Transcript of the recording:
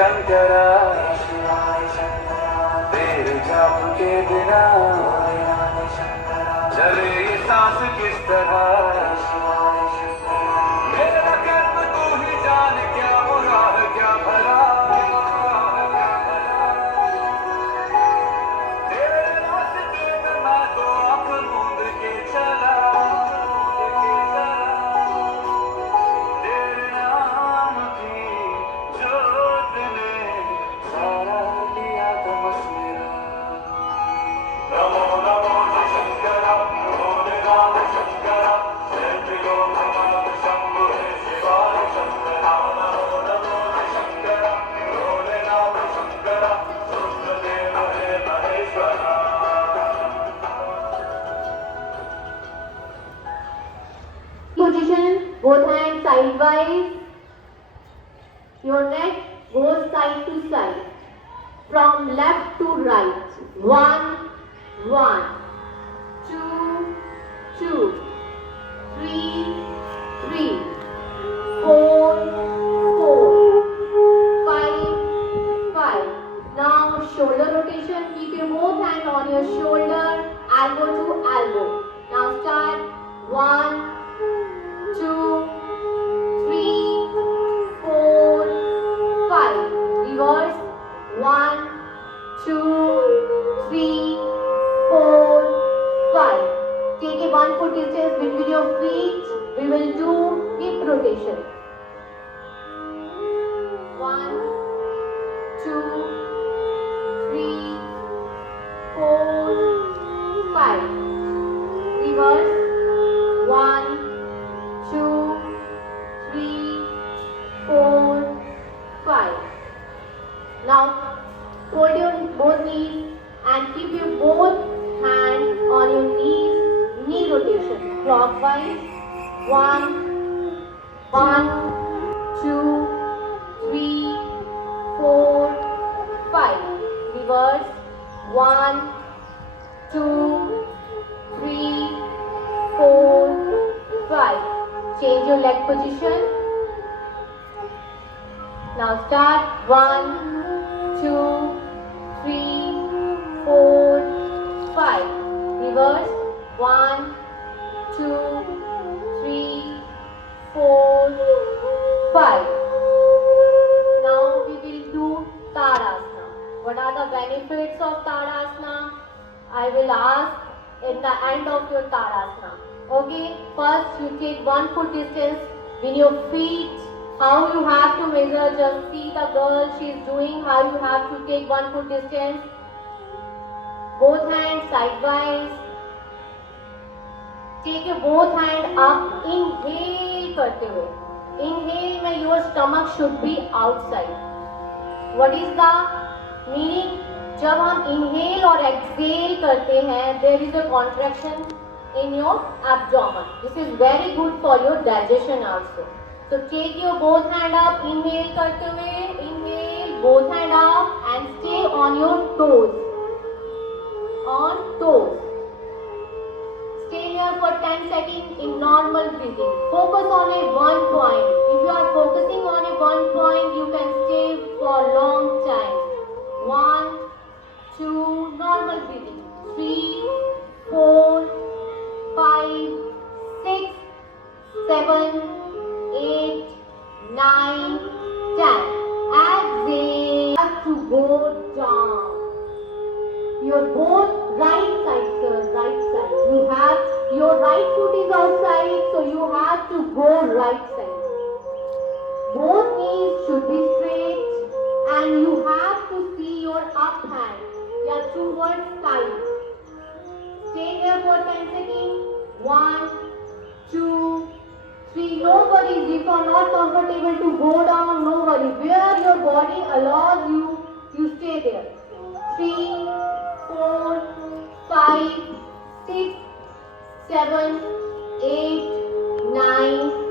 शंकरा तेरे जाप के बिना चले ये सांस किस तरह मेरा कर्म तू ही जान क्या बुरा है क्या भला तेरे रास्ते में मैं तो आँख मूंद के चला तेरे नाम की जोत ने सारा लिया तमस मेरा नमो नमो शंकरा भोले राम शंकरा जय त्रिलोकनाथ शंभु हे शिवाय शंकरा नमो नमो शंकरा भोले राम शंकरा रुद्रदेव हे Maheshwara Position, both hands sidewise. Your neck goes side to side. From left to right. 1, 1, 2, 2, 3, 3, 4, 4, 5, 5. Now shoulder rotation. Keep your both hands on your shoulder, elbow to elbow. Now start. 1, 2, 3, 4, 5. Reverse. 1, 2, 3, 4, 5. Take a 1 foot distance between your feet. We will do hip rotation. 1, 2, 3, 4, 5. Reverse. 1, 2, 3, 4, 5. Now hold your both knees and keep your both hands on your knees. Knee rotation clockwise. 1, 1, 2, 3, 4, 5. Reverse. 1, 2, 3, 4, 5. Change your leg position. Now start. 1, 2, 3, 4, 5. Reverse. 1, 2, 3, 4, 5. Now we will do Tarasana. What are the benefits of Tarasana? I will ask at the end of your Tarasana. Okay, first you take 1 foot distance with your feet. How you have to measure, just see the girl, she is doing how you have to take 1 foot distance. Both hands sidewise. Take your both hand up, inhale करते हुए. Inhale में your stomach should be outside. What is the meaning? जब हम inhale और exhale करते हैं, there is a contraction in your abdomen. This is very good for your digestion also. So take your both hand up, inhale करते हुए, inhale, both hand up and stay on your toes. On toes. Stay here for 10 seconds in normal breathing. Focus on a one point. If you are focusing on a one point, you can stay for a long time. 1, 2, normal breathing. 3, 4, 5, 6, 7, 8, 9, 10. Exhale. Have to go down. Your both right side, sir, right side. You have your right foot is outside, so you have to go right side. Both knees should be straight, and you have to see your up hand. Yeah, towards side. Stay here for 10 seconds. 1, 2, 3. No worries. If you are not comfortable to go down, no worries. Where your body allows you, you stay there. 3, 4, 5, 6, 7, 8, 9,